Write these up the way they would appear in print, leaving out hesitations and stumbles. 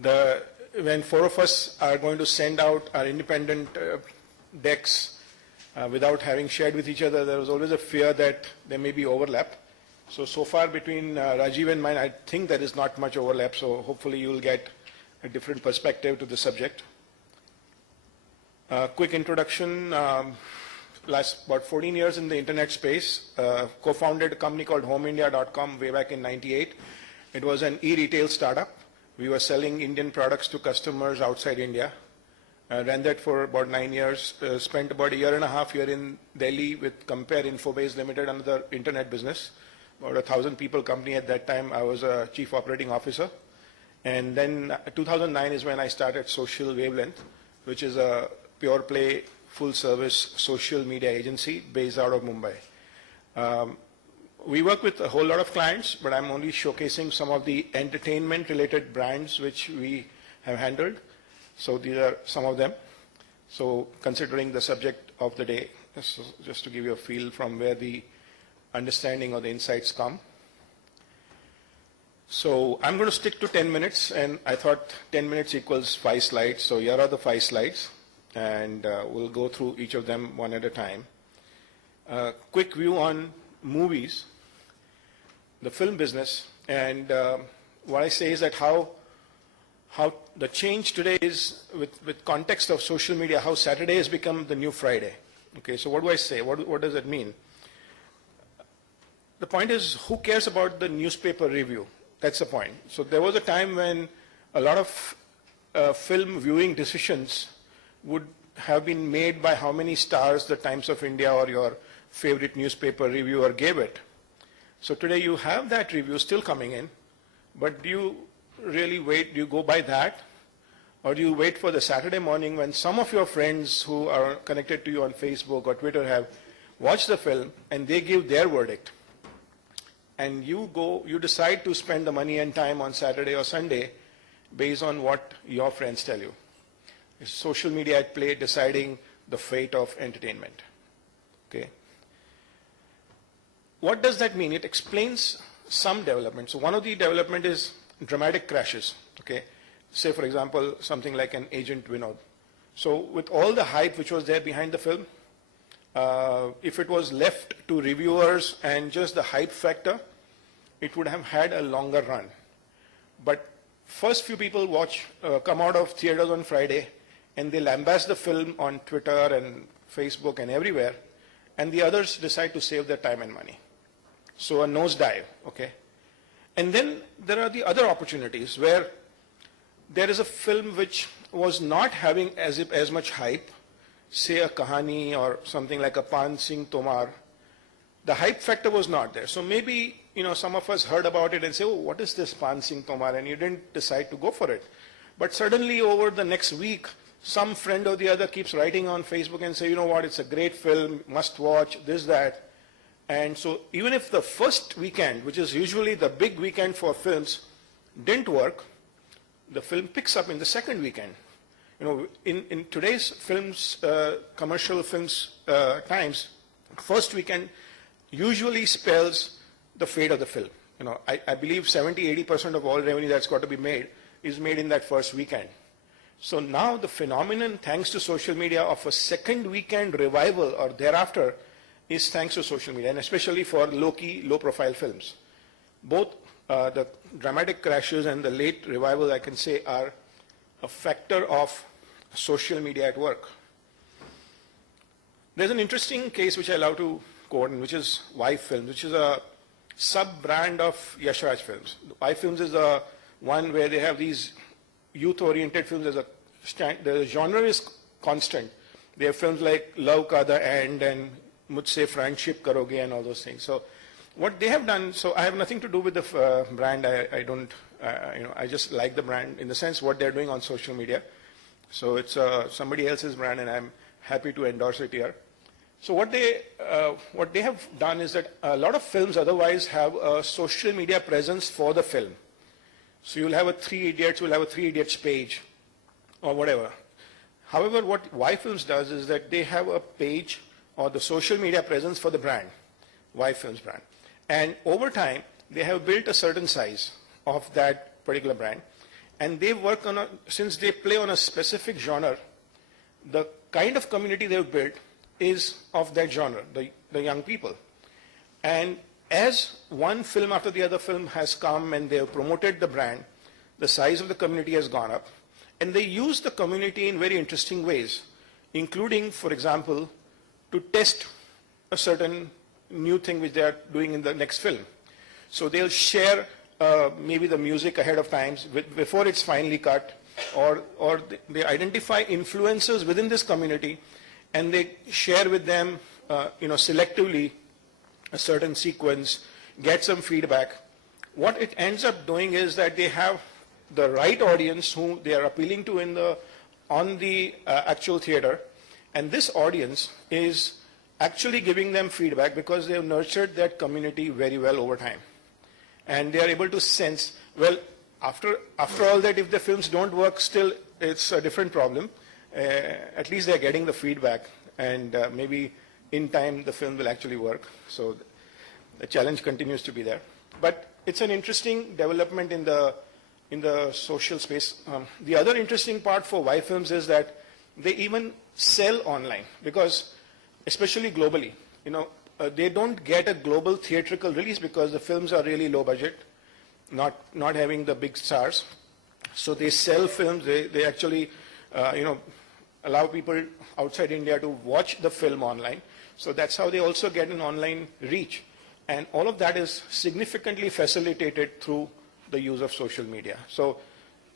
when four of us are going to send out our independent decks without having shared with each other, there was always a fear that there may be overlap. So far between Rajiv and mine, I think there is not much overlap, so hopefully you will get a different perspective to the subject. Quick introduction, last about 14 years in the internet space, co-founded a company called HomeIndia.com way back in '98. It was an e-retail startup. We were selling Indian products to customers outside India. Ran that for about 9 years, spent about a year and a half here in Delhi with Compare Infobase Limited, another internet business. About 1,000 people company at that time. I was a chief operating officer. And then 2009 is when I started Social Wavelength, which is a pure play, full service social media agency based out of Mumbai. We work with a whole lot of clients, but I'm only showcasing some of the entertainment related brands which we have handled. So these are some of them. So considering the subject of the day, just to give you a feel from where the understanding or the insights come. So I'm going to stick to 10 minutes, and I thought 10 minutes equals 5 slides. So here are the 5 slides, and we'll go through each of them one at a time. Quick view on movies, the film business, and what I say is that how the change today is with context of social media, how Saturday has become the new Friday. Okay, so what do I say? What does that mean? The point is, who cares about the newspaper review? That's the point. So there was a time when a lot of film viewing decisions would have been made by how many stars the Times of India or your favorite newspaper reviewer gave it. So today you have that review still coming in, but do you really wait? Do you go by that? Or do you wait for the Saturday morning when some of your friends who are connected to you on Facebook or Twitter have watched the film and they give their verdict? And you decide to spend the money and time on Saturday or Sunday based on what your friends tell you. It's social media at play deciding the fate of entertainment. Okay. What does that mean? It explains some development. So one of the development is dramatic crashes. Okay. Say, for example, something like an Agent Vinod. So with all the hype which was there behind the film, if it was left to reviewers and just the hype factor, it would have had a longer run. But first few people come out of theaters on Friday, and they lambast the film on Twitter and Facebook and everywhere, and the others decide to save their time and money. So a nosedive, okay? And then there are the other opportunities where there is a film which was not having as much hype, say a Kahani or something like a Pan Singh Tomar. The hype factor was not there. So maybe, some of us heard about it and say, oh, what is this Pan Singh Tomar? And you didn't decide to go for it. But suddenly over the next week, some friend or the other keeps writing on Facebook and say, you know what, it's a great film, must watch, this, that. And so even if the first weekend, which is usually the big weekend for films, didn't work, the film picks up in the second weekend. In today's films, commercial films times, first weekend usually spells the fate of the film. I believe 70-80% of all revenue that's got to be made is made in that first weekend. So now the phenomenon, thanks to social media, of a second weekend revival or thereafter is thanks to social media, and especially for low-key, low-profile films. Both the dramatic crashes and the late revival, I can say, are a factor of social media at work. There's an interesting case which I love to quote, which is Y Films, which is a sub-brand of Yash Raj Films. Y Films is the one where they have these youth-oriented films. The genre is constant. They have films like Love Ka The End and Mujhse Friendship Karoge and all those things. So what they have done, so I have nothing to do with the brand. I don't, I just like the brand in the sense what they're doing on social media. So it's somebody else's brand, and I'm happy to endorse it here. So what they have done is that a lot of films otherwise have a social media presence for the film. So you'll have a Three Idiots, you'll have a Three Idiots page or whatever. However, what Y Films does is that they have a page or the social media presence for the brand, Y Films brand. And over time, they have built a certain size of that particular brand. and they work on since they play on a specific genre, the kind of community they've built is of that genre, the young people. And as one film after the other film has come and they have promoted the brand, the size of the community has gone up, and they use the community in very interesting ways, including, for example, to test a certain new thing which they are doing in the next film. So they'll share maybe the music ahead of time before it's finally cut, or they identify influencers within this community and they share with them selectively a certain sequence, get some feedback. What it ends up doing is that they have the right audience who they are appealing to on the actual theater, and this audience is actually giving them feedback because they have nurtured that community very well over time. And they are able to sense, well, after all that, if the films don't work, still it's a different problem. At least they're getting the feedback, and maybe in time the film will actually work. So the challenge continues to be there. But it's an interesting development in the social space. The other interesting part for Y films is that they even sell online, because especially globally, they don't get a global theatrical release because the films are really low budget, not having the big stars. So they sell films. They actually allow people outside India to watch the film online. So that's how they also get an online reach. And all of that is significantly facilitated through the use of social media. So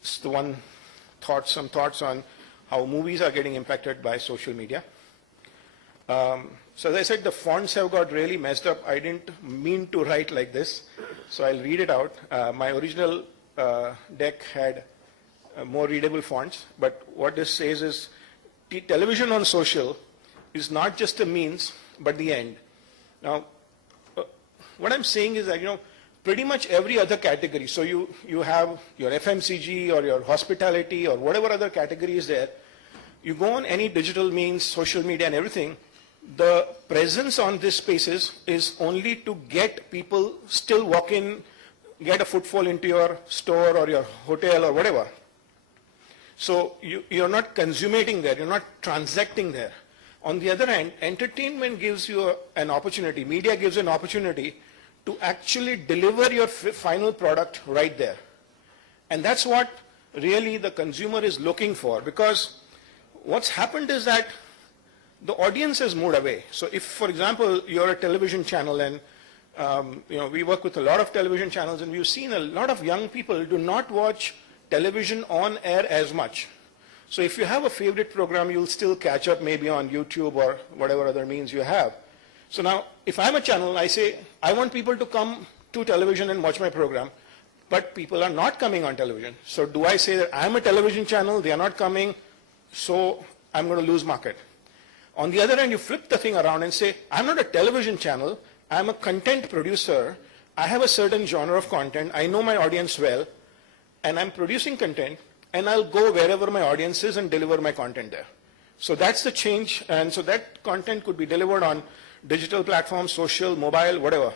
it's some thoughts on how movies are getting impacted by social media. So as I said, the fonts have got really messed up. I didn't mean to write like this, so I'll read it out. My original deck had more readable fonts, but what this says is television on social is not just a means, but the end. Now, what I'm saying is that, pretty much every other category, so you have your FMCG or your hospitality or whatever other category is there, you go on any digital means, social media and everything, the presence on these spaces is only to get people still walk in, get a footfall into your store or your hotel or whatever. So you're not consummating there, you're not transacting there. On the other hand, entertainment gives you an opportunity, media gives you an opportunity to actually deliver your final product right there. And that's what really the consumer is looking for, because what's happened is that the audience has moved away. So if, for example, you're a television channel, and we work with a lot of television channels, and we've seen a lot of young people do not watch television on air as much. So if you have a favorite program, you'll still catch up maybe on YouTube or whatever other means you have. So now, if I'm a channel, I say, I want people to come to television and watch my program, but people are not coming on television. So do I say that I'm a television channel, they are not coming, so I'm going to lose market? On the other hand, you flip the thing around and say, I'm not a television channel, I'm a content producer, I have a certain genre of content, I know my audience well, and I'm producing content, and I'll go wherever my audience is and deliver my content there. So that's the change, and so that content could be delivered on digital platforms, social, mobile, whatever.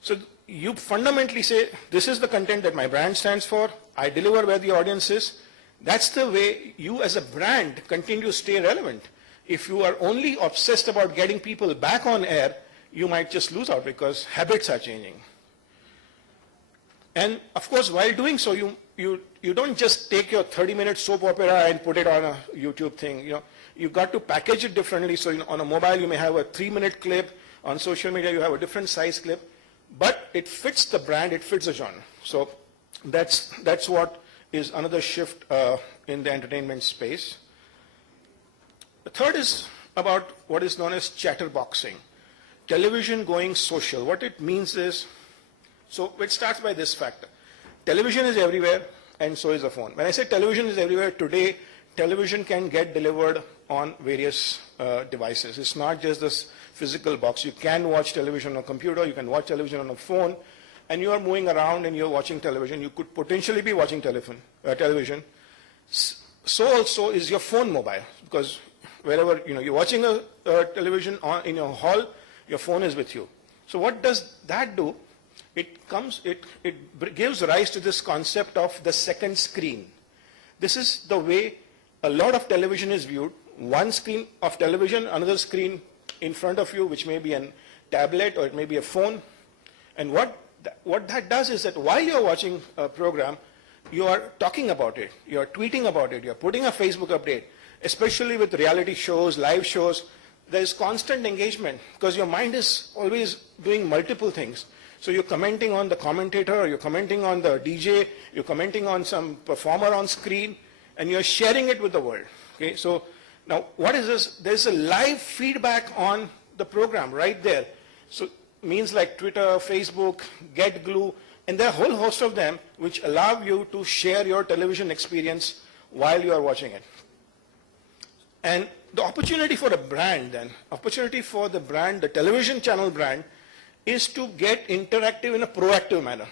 So you fundamentally say, this is the content that my brand stands for, I deliver where the audience is. That's the way you as a brand continue to stay relevant. If you are only obsessed about getting people back on air, you might just lose out because habits are changing. And of course, while doing so, you don't just take your 30-minute soap opera and put it on a YouTube thing. You've got to package it differently. So on a mobile, you may have a 3-minute clip. On social media, you have a different size clip. But it fits the brand, it fits the genre. So that's what is another shift in the entertainment space. The third is about what is known as chatterboxing. Television going social. What it means is, so it starts by this factor. Television is everywhere, and so is the phone. When I say television is everywhere, today, television can get delivered on various devices. It's not just this physical box. You can watch television on a computer, you can watch television on a phone, and you are moving around and you're watching television. You could potentially be watching television. So also is your phone mobile, because wherever you're watching a television in your hall, your phone is with you. So what does that do? it gives rise to this concept of the second screen. This is the way a lot of television is viewed. One screen of television, another screen in front of you, which may be a tablet or it may be a phone. And what that does is that while you're watching a program, you are talking about it, you're tweeting about it, you're putting a Facebook update, especially with reality shows, live shows. There is constant engagement because your mind is always doing multiple things. So you're commenting on the commentator, you're commenting on the DJ, you're commenting on some performer on screen, and you're sharing it with the world. Okay, so now what is this? There's a live feedback on the program right there. So means like Twitter, Facebook, GetGlue, and there are a whole host of them which allow you to share your television experience while you are watching it. And the opportunity for a brand then, opportunity for the brand, the television channel brand, is to get interactive in a proactive manner.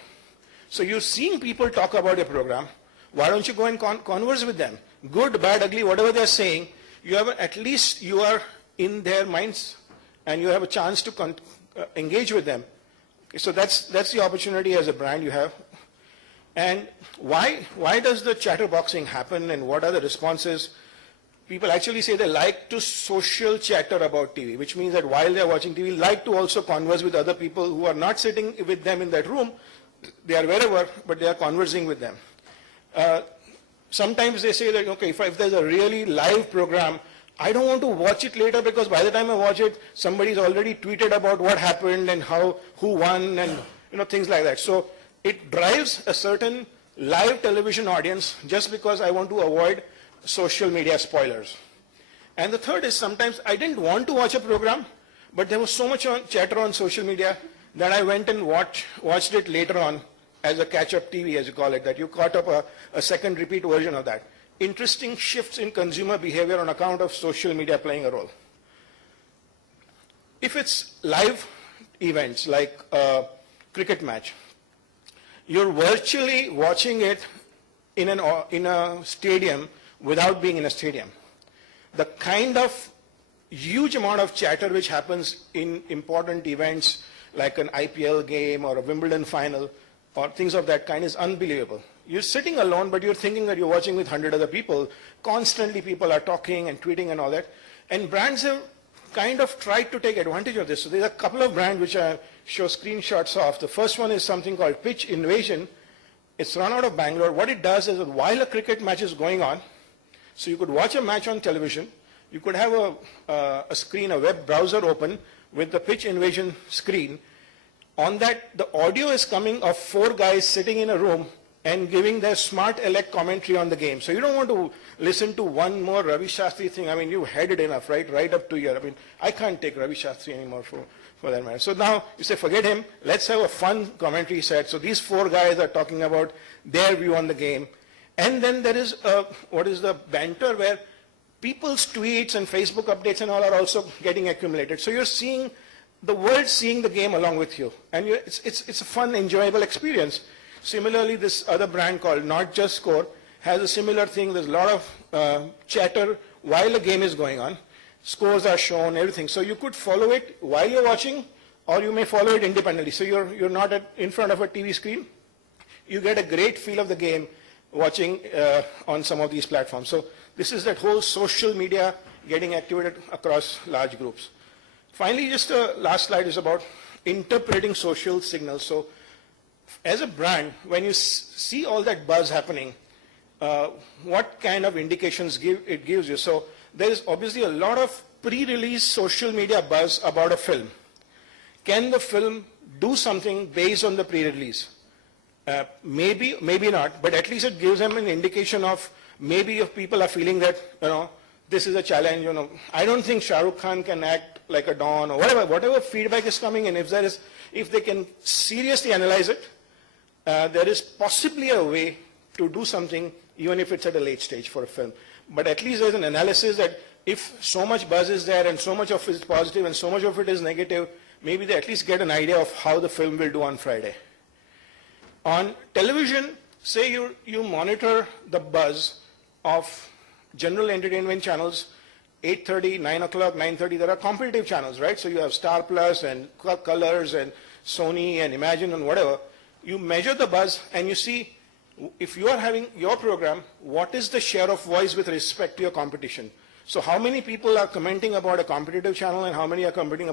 So you're seeing people talk about your program. Why don't you go and converse with them? Good, bad, ugly, whatever they're saying, you have at least you are in their minds and you have a chance to engage with them. Okay, so that's the opportunity as a brand you have. And why does the chatterboxing happen and what are the responses? People actually say they like to social chatter about TV, which means that while they're watching TV, like to also converse with other people who are not sitting with them in that room. They are wherever, but they are conversing with them. Sometimes they say that, okay, if there's a really live program, I don't want to watch it later because by the time I watch it, somebody's already tweeted about what happened and who won and things like that. So it drives a certain live television audience just because I want to avoid social media spoilers. And the third is sometimes I didn't want to watch a program, but there was so much chatter on social media that I went and watched it later on as a catch-up TV, as you call it, that you caught up a second repeat version of that. Interesting shifts in consumer behavior on account of social media playing a role. If it's live events like a cricket match, you're virtually watching it in a stadium without being in a stadium. The kind of huge amount of chatter which happens in important events like an IPL game or a Wimbledon final or things of that kind is unbelievable. You're sitting alone, but you're thinking that you're watching with 100 other people. Constantly people are talking and tweeting and all that. And brands have kind of tried to take advantage of this. So there's a couple of brands which I show screenshots of. The first one is something called Pitch Invasion. It's run out of Bangalore. What it does is that while a cricket match is going on, so you could watch a match on television, you could have a screen, a web browser open with the Pitch Invasion screen. On that, the audio is coming of 4 guys sitting in a room and giving their smart elect commentary on the game. So you don't want to listen to one more Ravi Shastri thing. I mean, you've had it enough, right? Right up to here. I mean, I can't take Ravi Shastri anymore for that matter. So now you say, forget him. Let's have a fun commentary set. So these 4 guys are talking about their view on the game. And then there is what is the banter where people's tweets and Facebook updates and all are also getting accumulated. So you're seeing the world seeing the game along with you. And it's a fun, enjoyable experience. Similarly, this other brand called Not Just Score has a similar thing. There's a lot of chatter while the game is going on. Scores are shown, everything. So you could follow it while you're watching, or you may follow it independently. So you're not in front of a TV screen. You get a great feel of the game watching on some of these platforms. So this is that whole social media getting activated across large groups. Finally, just the last slide is about interpreting social signals. So as a brand, when you see all that buzz happening, what kind of indications it gives you? So there is obviously a lot of pre-release social media buzz about a film. Can the film do something based on the pre-release? Maybe, maybe not, but at least it gives them an indication of maybe if people are feeling that, this is a challenge, I don't think Shah Rukh Khan can act like a Don or whatever feedback is coming in, if they can seriously analyze it, there is possibly a way to do something even if it's at a late stage for a film. But at least there's an analysis that if so much buzz is there and so much of it is positive and so much of it is negative, maybe they at least get an idea of how the film will do on Friday. On television, say you monitor the buzz of general entertainment channels, 8:30, 9 o'clock, 9:30, there are competitive channels, right? So you have Star Plus and Colors and Sony and Imagine and whatever, you measure the buzz and you see if you are having your program, what is the share of voice with respect to your competition? So how many people are commenting about a competitive channel and how many are commenting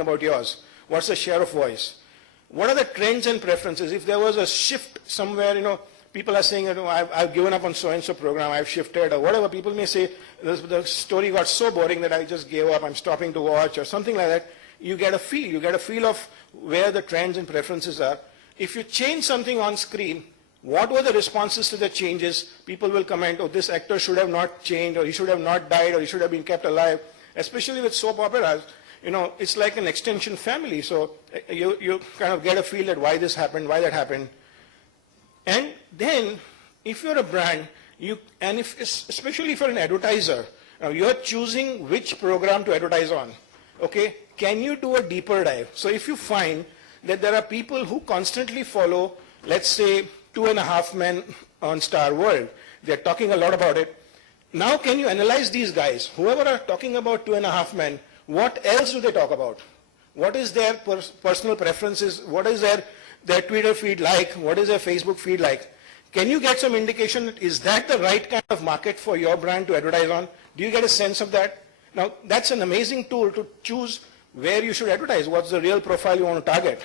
about yours? What's the share of voice? What are the trends and preferences? If there was a shift somewhere, people are saying, I've given up on so-and-so program, I've shifted, or whatever. People may say, the story got so boring that I just gave up, I'm stopping to watch, or something like that. You get a feel. You get a feel of where the trends and preferences are. If you change something on screen, what were the responses to the changes? People will comment, oh, this actor should have not changed, or he should have not died, or he should have been kept alive. Especially with soap operas, it's like an extension family. So you kind of get a feel that why this happened, why that happened. And then, if you're a brand, especially if you're an advertiser, now you're choosing which program to advertise on. Okay, can you do a deeper dive? So if you find that there are people who constantly follow, let's say, 2.5 Men on Star World, they're talking a lot about it. Now can you analyze these guys? Whoever are talking about 2.5 Men, what else do they talk about? What is their personal preferences? What is their Twitter feed like? What is their Facebook feed like? Can you get some indication, is that the right kind of market for your brand to advertise on? Do you get a sense of that? Now, that's an amazing tool to choose where you should advertise. What's the real profile you want to target?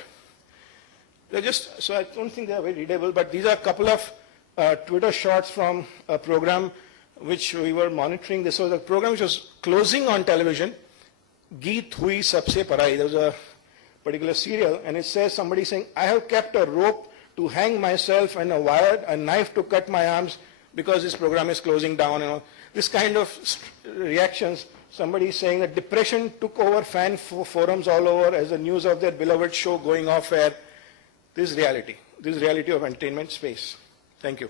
So I don't think they're very readable, but these are a couple of Twitter shots from a program which we were monitoring. This was a program which was closing on television. Geet Hui Sabse Parai. There was a particular serial, and it says somebody saying, I have kept a rope to hang myself and a knife to cut my arms because this program is closing down. This kind of reactions. Somebody saying that depression took over fan forums all over as the news of their beloved show going off air. This is reality. This is reality of entertainment space. Thank you.